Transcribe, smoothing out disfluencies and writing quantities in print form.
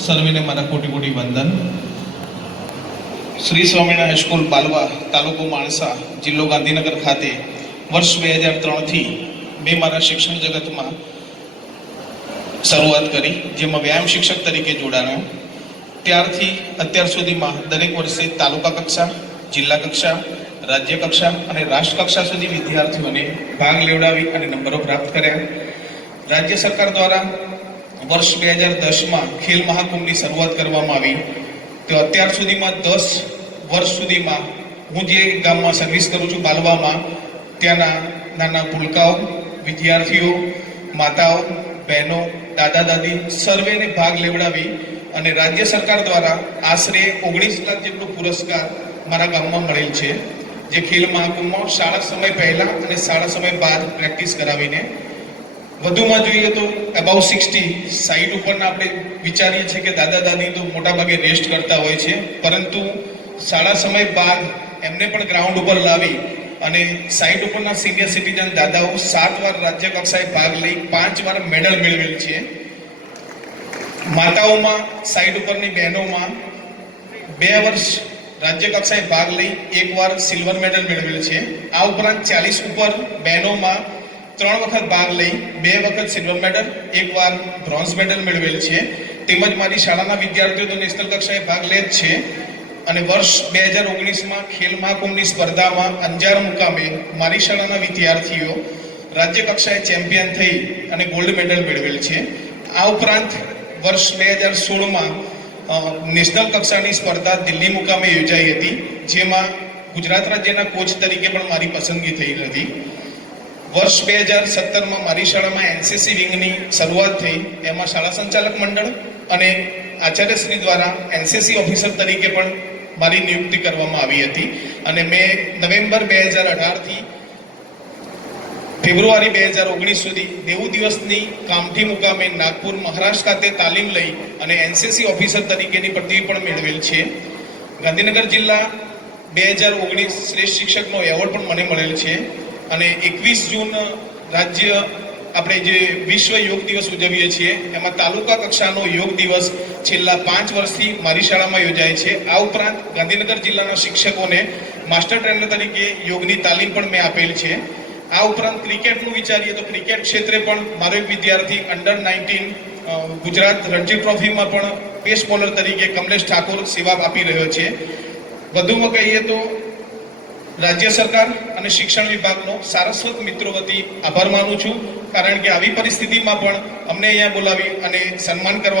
સર્વેને મારા કોટી કોટી વંદન। શ્રી સ્વામિનારાયણ હાઈસ્કૂલ બાલવા, તાલુકો માણસા, જિલ્લો ગાંધીનગર ખાતે વર્ષ 2003થી મેં મારા શિક્ષણ જગતમાં શરૂઆત કરી, જેમાં વ્યાયામ શિક્ષક તરીકે જોડાયો। ત્યારથી અત્યાર સુધીમાં દરેક વર્ષે તાલુકા કક્ષા, જિલ્લા કક્ષા, રાજ્ય કક્ષા અને રાષ્ટ્ર કક્ષા સુધી વિદ્યાર્થીઓને ભાગ લેવડાવી અને નંબરો પ્રાપ્ત કર્યા। રાજ્ય સરકાર દ્વારા વર્ષ 2010માં ખેલ મહાકુંભની શરૂઆત કરવામાં આવી। તો અત્યાર સુધીમાં 10 વર્ષ સુધીમાં હું જે ગામમાં સર્વિસ કરું છું બાલવામાં, ત્યાંના નાના ભૂલકાઓ, વિદ્યાર્થીઓ, માતાઓ, બહેનો, દાદા દાદી સર્વેને ભાગ લેવડાવી અને રાજ્ય સરકાર દ્વારા આશરે 19 લાખ જેટલો પુરસ્કાર મારા ગામમાં મળેલ છે, જે ખેલ મહાકુંભમાં શાળા સમય પહેલા અને શાળા સમય બાદ પ્રેક્ટિસ કરાવીને। વધુમાં જોઈએ તો અબાઉટ 60 સાઈડ ઉપરના આપણે વિચારીએ છીએ કે દાદા દાદી તો મોટાભાગે રેસ્ટ કરતા હોય છે, પરંતુ શાળા સમય બાદ એમને પણ ગ્રાઉન્ડ ઉપર લાવી અને સાઈડ ઉપરના સિનિયર સિટીઝન દાદાઓ 7 વાર રાજ્ય કક્ષાએ ભાગ લઈ 5 વાર મેડલ મેળવેલ છે। માતાઓમાં સાઈડ ઉપરની બહેનોમાં 2 વર્ષ રાજ્ય કક્ષાએ ભાગ લઈ 1 વાર સિલ્વર મેડલ મેળવેલ છે। આ ઉપરાંત 40 ઉપર બહેનોમાં 3 વખત ભાગ લઈ 2 વખત સિલ્વર મેડલ, 1 વાર બ્રોન્ઝ મેડલ મેળવેલ છે। તેમજ મારી શાળાના વિદ્યાર્થીઓ તો નેશનલ કક્ષાએ ભાગ લે જ છે અને વર્ષ 2019માં ખેલ મહાકુંભની સ્પર્ધામાં અંજાર મુકામે મારી શાળાના વિદ્યાર્થીઓ રાજ્ય કક્ષાએ ચેમ્પિયન થઈ અને ગોલ્ડ મેડલ મેળવેલ છે। આ ઉપરાંત વર્ષ 2016માં નેશનલ કક્ષાની સ્પર્ધા દિલ્હી મુકામે યોજાઈ હતી, જેમાં ગુજરાત રાજ્યના કોચ તરીકે પણ મારી પસંદગી થઈ હતી। વર્ષ 2017માં મારી શાળામાં એનસીસી વિંગની શરૂઆત થઈ, એમાં શાળા સંચાલક મંડળ અને આચાર્યશ્રી દ્વારા એનસીસી ઓફિસર તરીકે પણ મારી નિયુક્તિ કરવામાં આવી હતી અને મેં નવેમ્બર 2018થી ફેબ્રુઆરી 2019 સુધી 90 દિવસની કામઠી મુકામે નાગપુર મહારાષ્ટ્ર ખાતે તાલીમ લઈ અને એનસીસી ઓફિસર તરીકેની પદવી પણ મેળવેલ છે। ગાંધીનગર જિલ્લા 2019 શ્રેષ્ઠ શિક્ષકનો એવોર્ડ પણ મને મળેલ છે અને 21 જૂન રાજ્ય આપણે જે વિશ્વ યોગ દિવસ ઉજવીએ છીએ, એમાં તાલુકા કક્ષાનો યોગ દિવસ છેલ્લા 5 વર્ષથી મારી શાળામાં યોજાય છે। આ ઉપરાંત ગાંધીનગર જિલ્લાના શિક્ષકોને માસ્ટર ટ્રેનર તરીકે યોગની તાલીમ પણ મેં આપેલ છે। આ ઉપરાંત ક્રિકેટનું વિચારીએ તો ક્રિકેટ ક્ષેત્રે પણ મારો એક વિદ્યાર્થી અંડર 19 ગુજરાત રણજી ટ્રોફીમાં પણ પેસ બોલર તરીકે કમલેશ ઠાકોર સેવા આપી રહ્યો છે। વધુમાં કહીએ તો રાજ્ય સરકાર અને શિક્ષણ વિભાગનો સારસ્વત મિત્રો વતી આભાર માનું છું, કારણ કે આવી પરિસ્થિતિમાં પણ અમને અહીંયા બોલાવી અને સન્માન કરવા